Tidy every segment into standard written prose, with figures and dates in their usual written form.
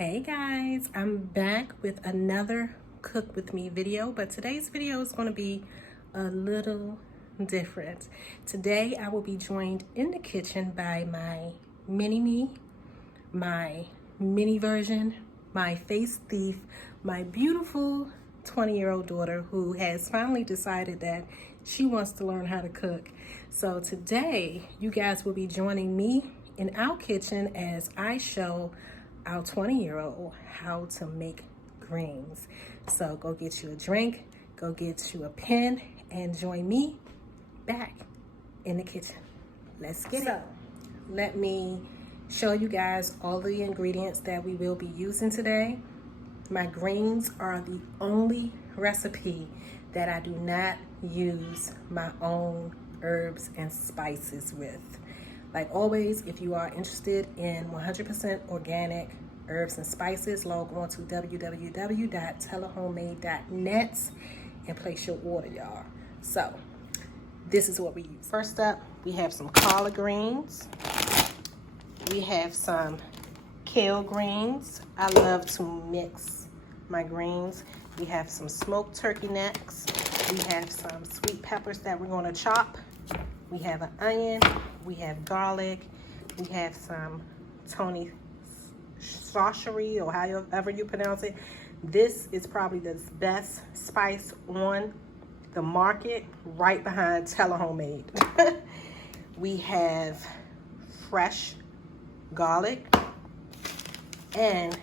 Hey guys, I'm back with another cook with me video, but today's video is going to be a little different. Today I will be joined in the kitchen by my mini-me, my mini version, my face thief, my beautiful 20-year-old daughter who has finally decided that she wants to learn how to cook. So today you guys will be joining me in our kitchen as I show our 20-year-old how to make greens. So go get you a drink, go get you a pen, and join me back in the kitchen. Let's get it. Let me show you guys all the ingredients that we will be using today. My greens are the only recipe that I do not use my own herbs and spices with. Like always, if you are interested in 100% organic herbs and spices, log on to www.telahomemade.net and place your order, y'all. So, this is what we use. First up, we have some collard greens. We have some kale greens. I love to mix my greens. We have some smoked turkey necks. We have some sweet peppers that we're going to chop. We have an onion, we have garlic, we have some Tony Saucery, or however you pronounce it. This is probably the best spice on the market, right behind Telahomemade. We have fresh garlic, and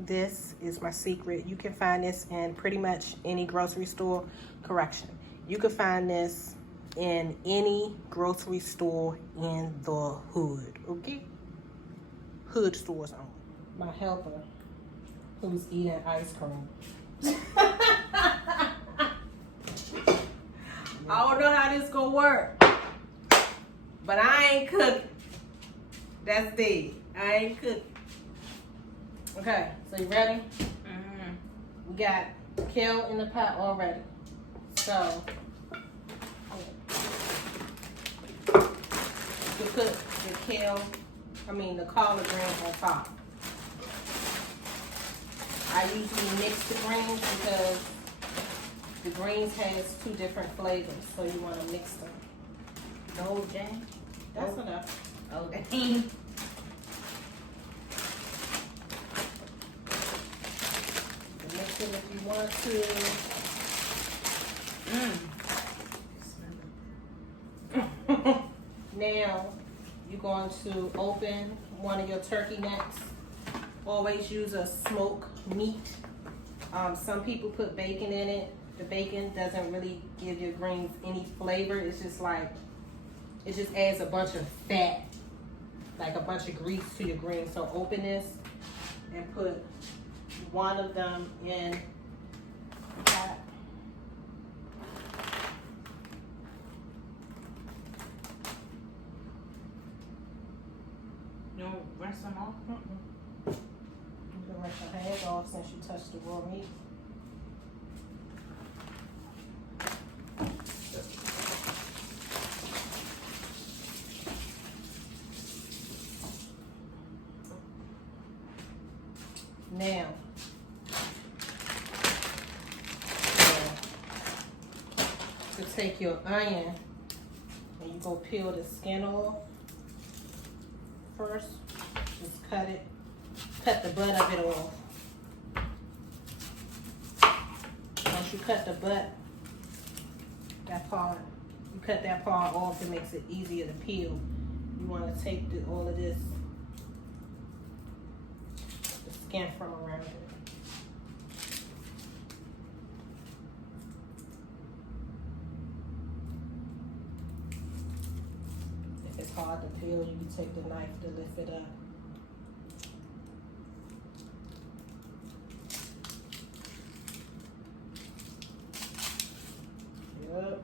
this is my secret. You can find this in pretty much any grocery store. Correction, you can find this in any grocery store in the hood, okay? Hood stores only. My helper, who's eating ice cream. I don't know how this gonna work, but I ain't cooking. That's dead. I ain't cooking. Okay, so you ready? We got kale in the pot already. So you put the collard greens on top. I usually mix the greens because the greens has two different flavors, so you want to mix them. The whole thing? That's enough. Oh, dang. Mix it if you want to. Now, you're going to open one of your turkey necks. Always use a smoked meat. Some people put bacon in it. The bacon doesn't really give your greens any flavor. It's just like, it just adds a bunch of fat, like a bunch of grease to your greens. So open this and put one of them in that. You don't rinse them off? You can rinse your hands off since you touched the raw meat. Now, to take your onion and you go peel the skin off first. Just cut the butt of it off. Once you cut the butt, you cut that part off, it makes it easier to peel. You want to take all of this, the skin from around it. If it's hard to peel, you can take the knife to lift it up. Yep.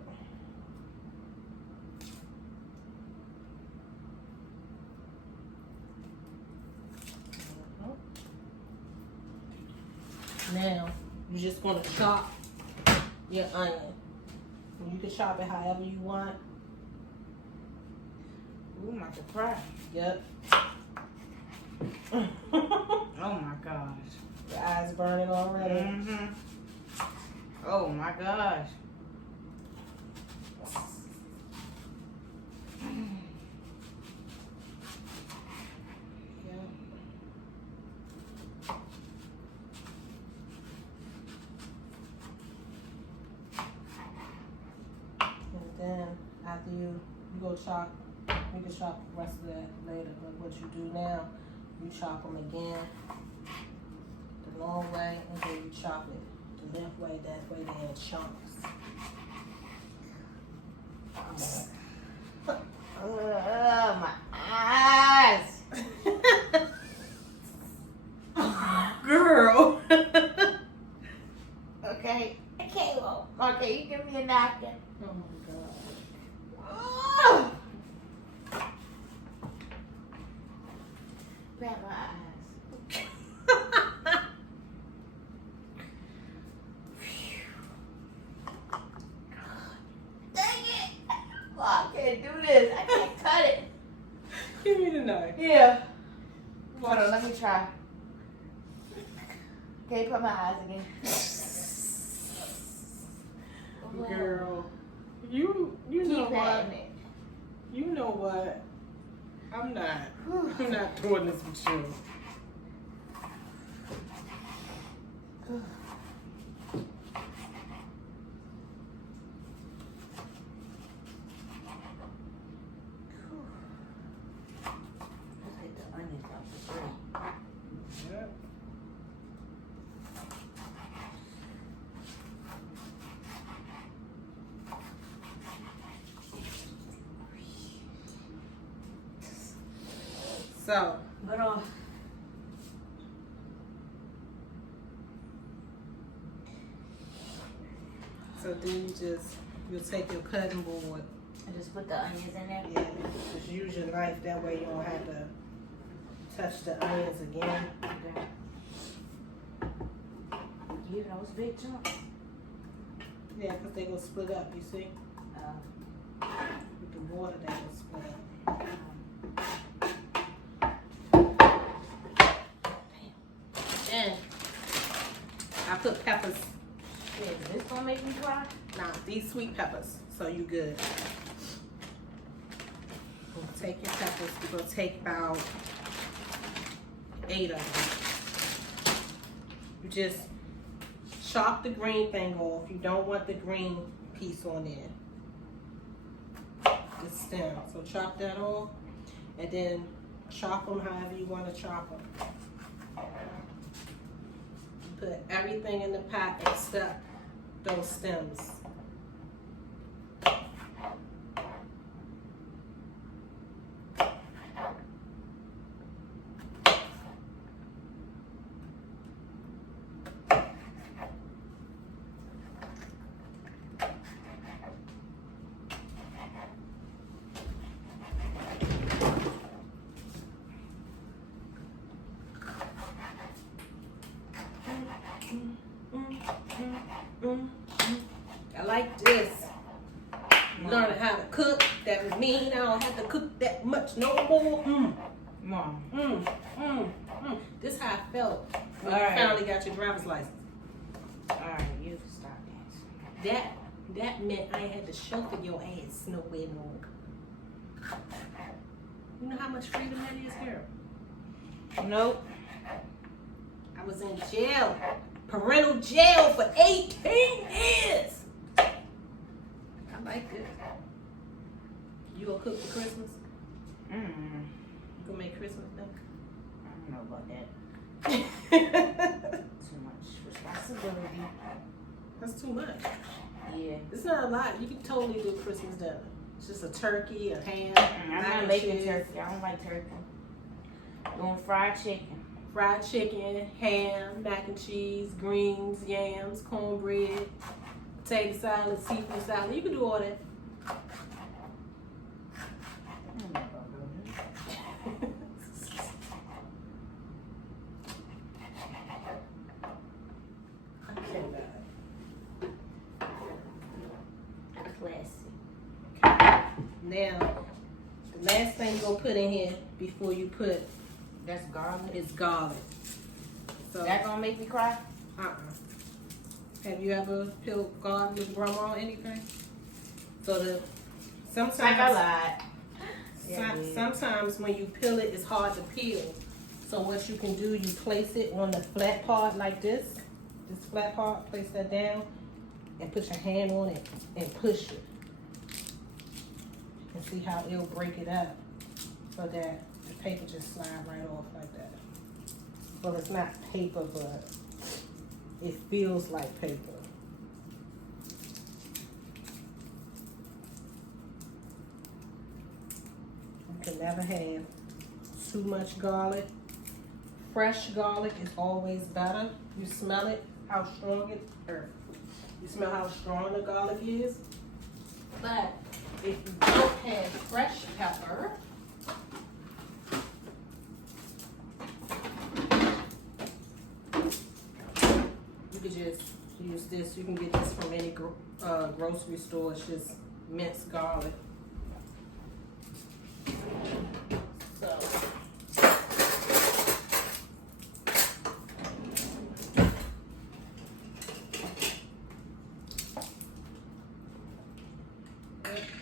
Now, you're just going to chop your onion. You can chop it however you want. Ooh, I'm about to cry. Yep. Oh my God. burning already. Mm-hmm. Oh my gosh. And then after you go chop, you can chop the rest of that later. But what you do now, you chop them again the long way, and then you chop it the left way. That way they're in chunks. My eyes. Girl. Okay. I can't walk. Okay, you give me a napkin. Oh my God. Oh. Grab my eyes. Dang it! Oh, I can't do this. I can't cut it. Give me the knife. Yeah. Hold on, let me try. Okay, put my eyes again. Girl, you know Keep what? patting it. You know what? I'm not doing this with you. Let's take the onions off the grill. Yep. So, But then you'll take your cutting board. I just put the onions in there. Yeah, just use your knife. That way you don't have to touch the onions again. Okay. You know it's big chunks. Yeah, because they gonna split up. You see, with the water they gonna split up. Then I put peppers. Yeah, is this gonna make me cry? Now these sweet peppers, so you good. Gonna take your peppers. You're gonna take about 8 of them. You just chop the green thing off. You don't want the green piece on there. The stem. So chop that off, and then chop them however you want to chop them. Put everything in the pot except those stems. I like this. Learning how to cook. That would mean I don't have to cook that much no more. Mom. This how I felt when All you right. finally got your driver's license. Alright, you can stop dancing. That meant I had to chauffeur your ass nowhere no longer. You know how much freedom that is, girl? Nope. I was in jail, parental jail for 18 years. I like this. You gonna cook for Christmas? You gonna make Christmas dinner? I don't know about that. Too much responsibility. That's too much. Yeah. It's not a lot. You can totally do Christmas dinner. It's just a turkey, a ham. I'm mac not and making cheese, turkey. I don't like turkey. Doing fried chicken. fried chicken, ham, mac and cheese, greens, yams, cornbread, potato salad, seafood salad. You can do all that. I'm not gonna do that. Classy. Now, the last thing you're gonna put in here before you put That's garlic. is garlic. So So That gonna make me cry? Have you ever peeled garlic with grandma or anything? So sometimes Like I lied. Yeah, sometimes when you peel it, it's hard to peel. So what you can do, you place it on the flat part like this flat part, place that down, and put your hand on it and push it. And see how it'll break it up so that the paper just slide right off like that. Well, it's not paper, but it feels like paper. You can never have too much garlic. Fresh garlic is always better. You smell it, how strong it is. You smell how strong the garlic is. But if you don't have fresh pepper, you could just use this. You can get this from any grocery store. It's just minced garlic. So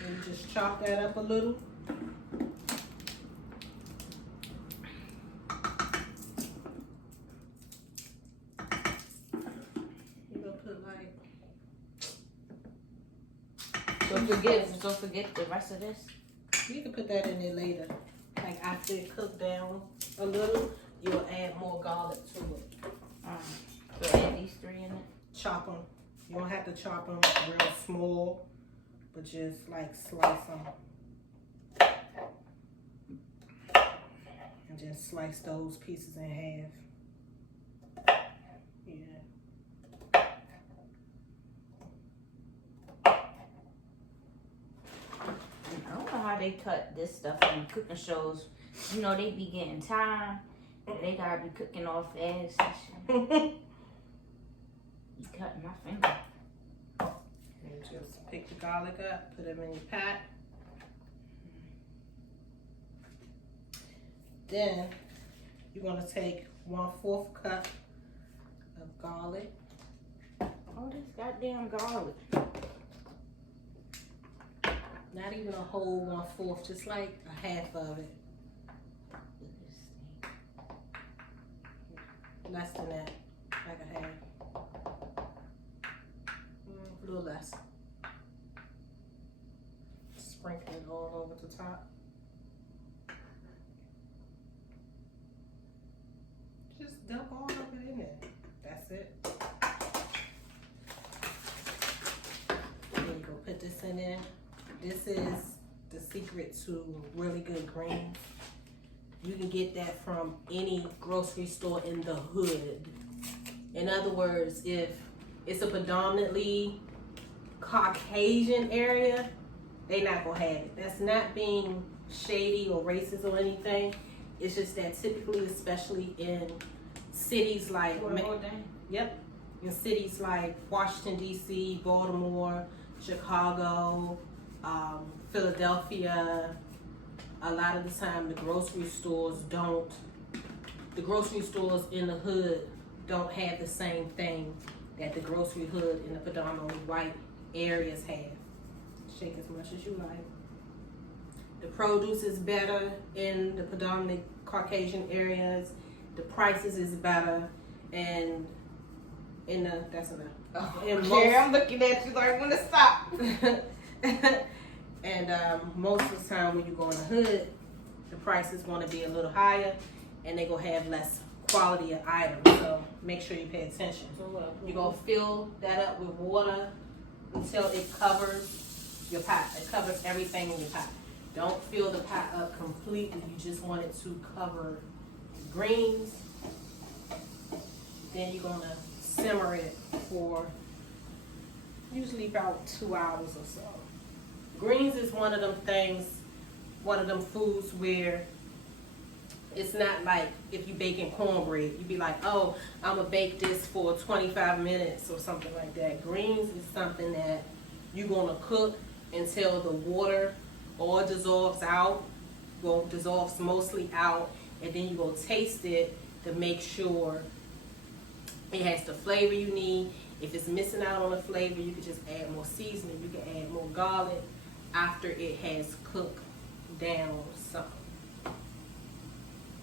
and just chop that up a little. You're gonna put like, Don't forget the rest of this. you can put that in there later. Like after it cooked down a little, you'll add more garlic to it. So add these 3 in it. Chop them. You don't have to chop them real small, but just like slice them. And just slice those pieces in half. Yeah. I don't know how they cut this stuff in cooking shows. You know, they be getting time. They gotta be cooking all fast and shit. You cutting my finger. And just pick the garlic up, put them in your pot. Then you're gonna take 1/4 cup of garlic. All this goddamn garlic. Not even a whole 1/4, just like a half of it. Less than that, like a half. A little less. Sprinkle it all over the top. Just dump all of it in there. That's it. Then you go put this in there. This is the secret to really good greens. You can get that from any grocery store in the hood. In other words, if it's a predominantly Caucasian area, they not gonna have it. That's not being shady or racist or anything. It's just that typically, especially in cities like in cities like Washington D.C., Baltimore, Chicago, Philadelphia, a lot of the time the grocery stores in the hood don't have the same thing that the grocery hood in the predominantly white areas have. Shake as much as you like. The produce is better in the predominantly Caucasian areas. The prices is better, and that's enough. Okay, I'm looking at you like, when to stop. And most of the time when you go in the hood, the price is going to be a little higher, and they're going to have less quality of items. So make sure you pay attention. You're going to fill that up with water until it covers your pot. It covers everything in your pot. Don't fill the pot up completely. You just want it to cover greens. Then you're going to simmer it for usually about 2 hours or so. Greens is one of them things, one of them foods where it's not like if you baking cornbread, you'd be like, oh, I'm gonna bake this for 25 minutes or something like that. Greens is something that you're gonna cook until the water all dissolves out, dissolves mostly out, and then you go taste it to make sure It has the flavor you need. If it's missing out on the flavor, you can just add more seasoning. You can add more garlic after it has cooked down some.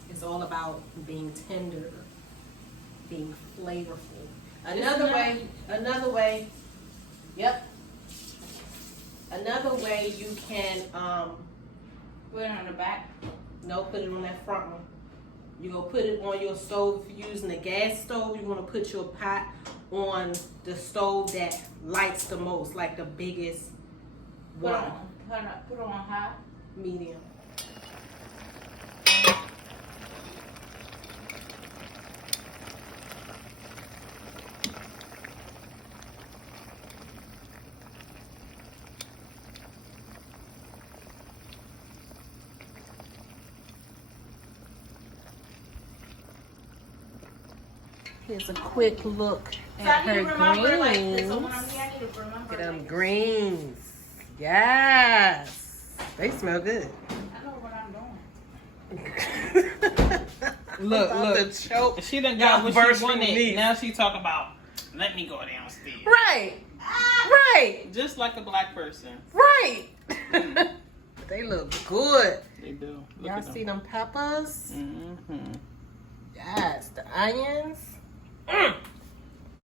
It's all about being tender, being flavorful. Another way, yep. Another way you can Put it on the back. no, put it on that front one. You gonna put it on your stove. If you're using a gas stove, you wanna put your pot on the stove that lights the most, like the biggest one. Put it on high. Medium. Here's a quick look So at I need her to remember like this. greens. So when I'm here, I need to remember. Look at them like, greens. Yes. They smell good. I know what I'm doing. Look. Choke. She done got what Burst she wanted. beneath. Now she talk about, let me go downstairs. Right. Right. Just like a black person. Right. They look good. They do. Look Y'all at see them peppers? Mm-hmm. Yes. The onions. Mm.